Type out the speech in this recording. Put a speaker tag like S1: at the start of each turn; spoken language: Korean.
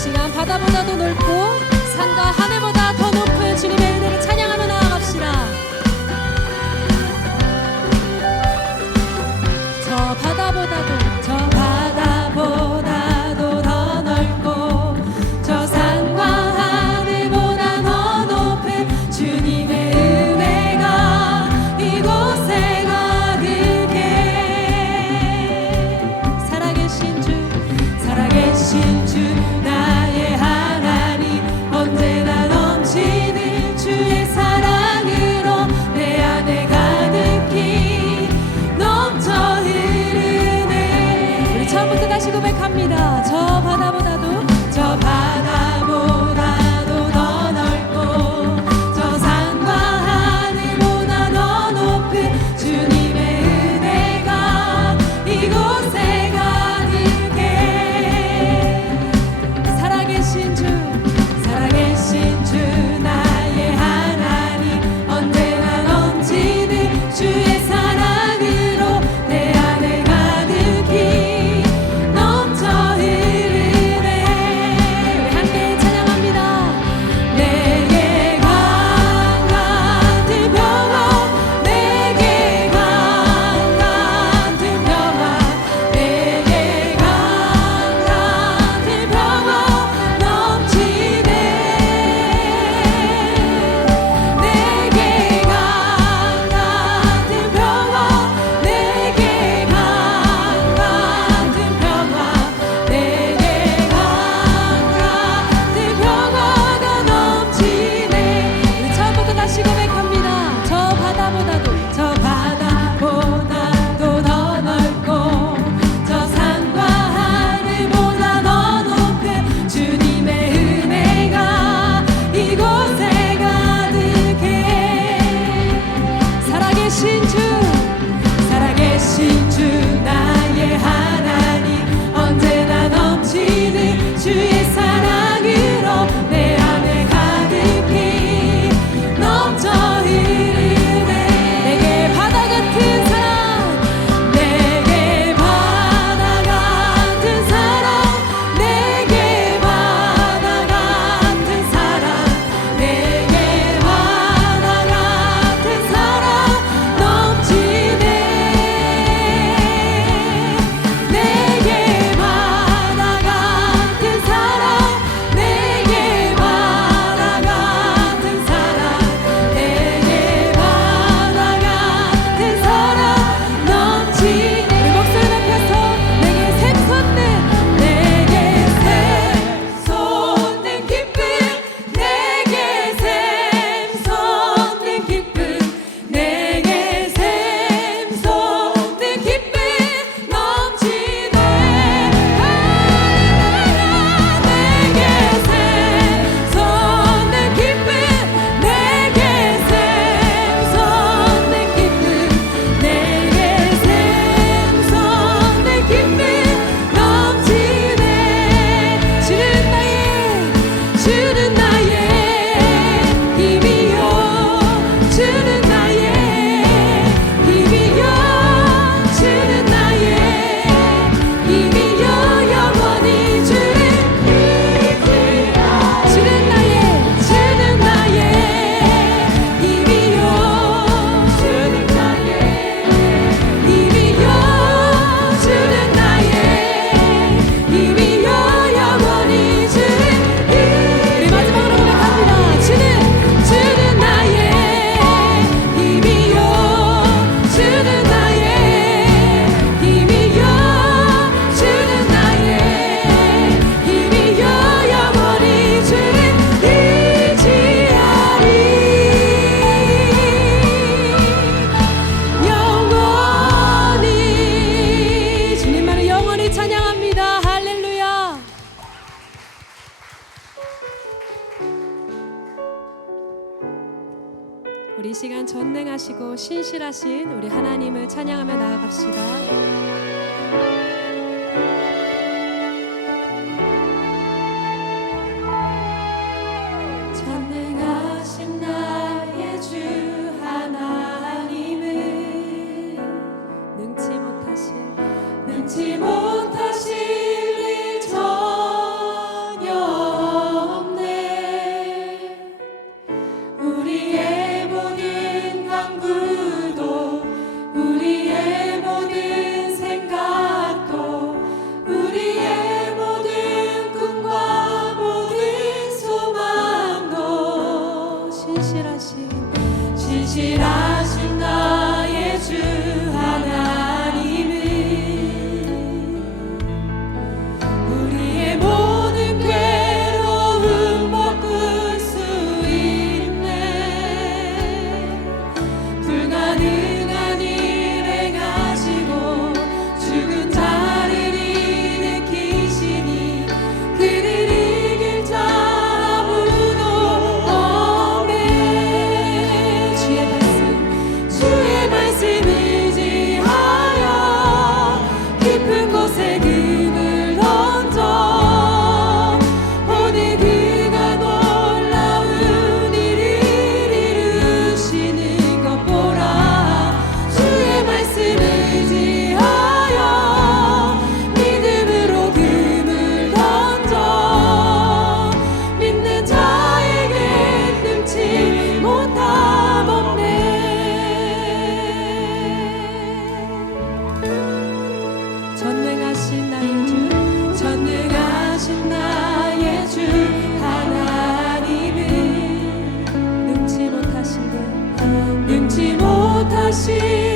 S1: 시간 바다보다도 넓고 산과 하늘보다 더 높은 주님의 은혜를 찬양하며 나아갑시다. 저 바다보다도 우리 시간 전능하시고 신실하신 우리 하나님을 찬양하며 나아갑시다. Timor. see.